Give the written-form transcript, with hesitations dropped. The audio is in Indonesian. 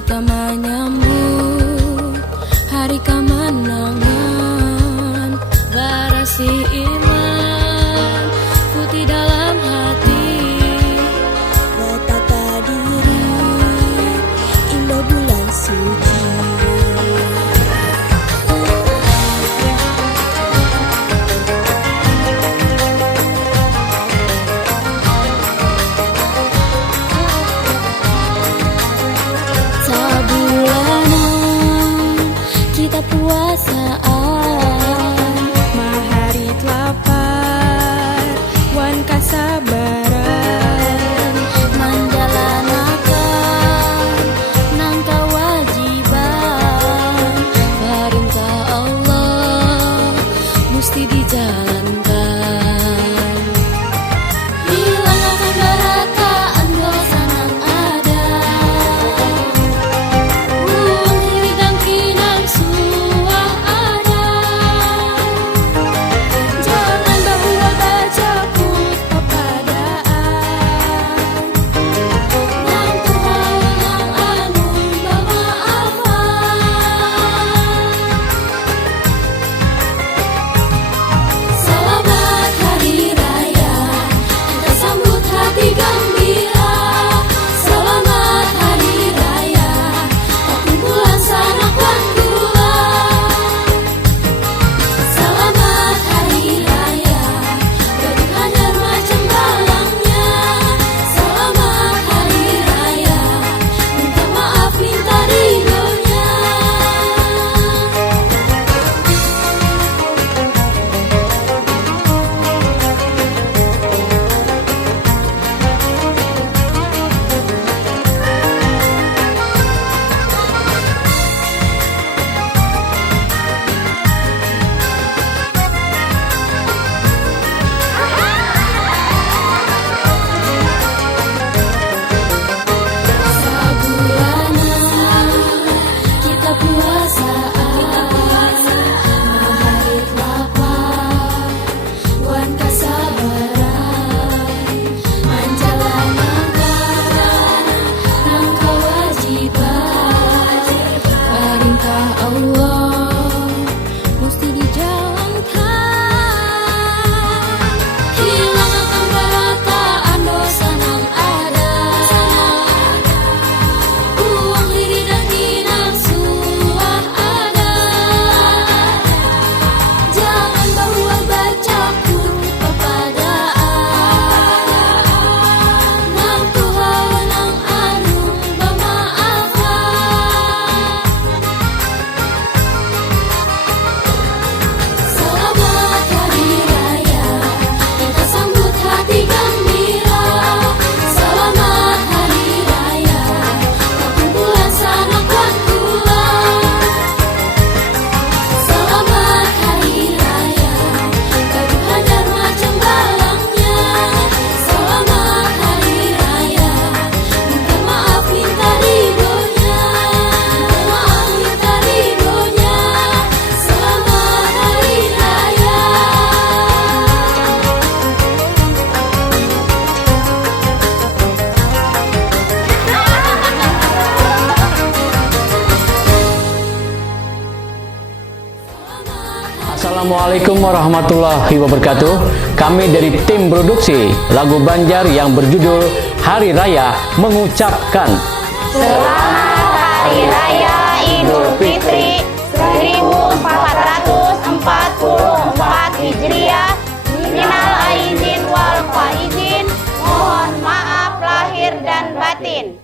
kita menyambut hari kemenangan, berasi iman putih dalam hati, bertata diri indah bulan suci. Kita puasaan mahari lapar wan kasabaran menjalanakan nang kewajiban perintah Allah mesti dijalankan. Hilang akan berataan dosa nang ada, uang iri dan kinang suah ada. Jangan bawa baca put kepadaan, nang Tuhan nang anu bamaafan. Selamat Hari Raya, kita sambut hati gembira. Selamat Hari Raya, perkumpulan sanak wan gula. Selamat Hari Raya, gaduh hanyar macam balangnya. Selamat Hari Raya, minta maaf minta ridhonya. Sabulanan kita puasaan mahari lapar wan kasabaran menjalanakan nang kewajiban perintah Allah mesti dijalankan. Hilang akan berataan dosa nang ada, uang iri dan kinang suah ada. Jangan bawa baca put kepadaan, nang Tuhan nang anu bamaafan. Selamat Hari Raya, kita sambut hati gembira. Selamat Hari Raya, perkumpulan sanak wan gula. Selamat Hari Raya, gaduh hanyar macam balangnya. Selamat Hari Raya, minta maaf minta ridhonya. Maaf minta ridhonya. Selamat Hari Raya. Assalamualaikum warahmatullahi wabarakatuh. Kami dari tim produksi lagu Banjar yang berjudul Hari Raya mengucapkan Selamat Hari Raya Idul Fitri 1444 Hijriah. Minal aidin wal faizin. Mohon maaf lahir dan batin.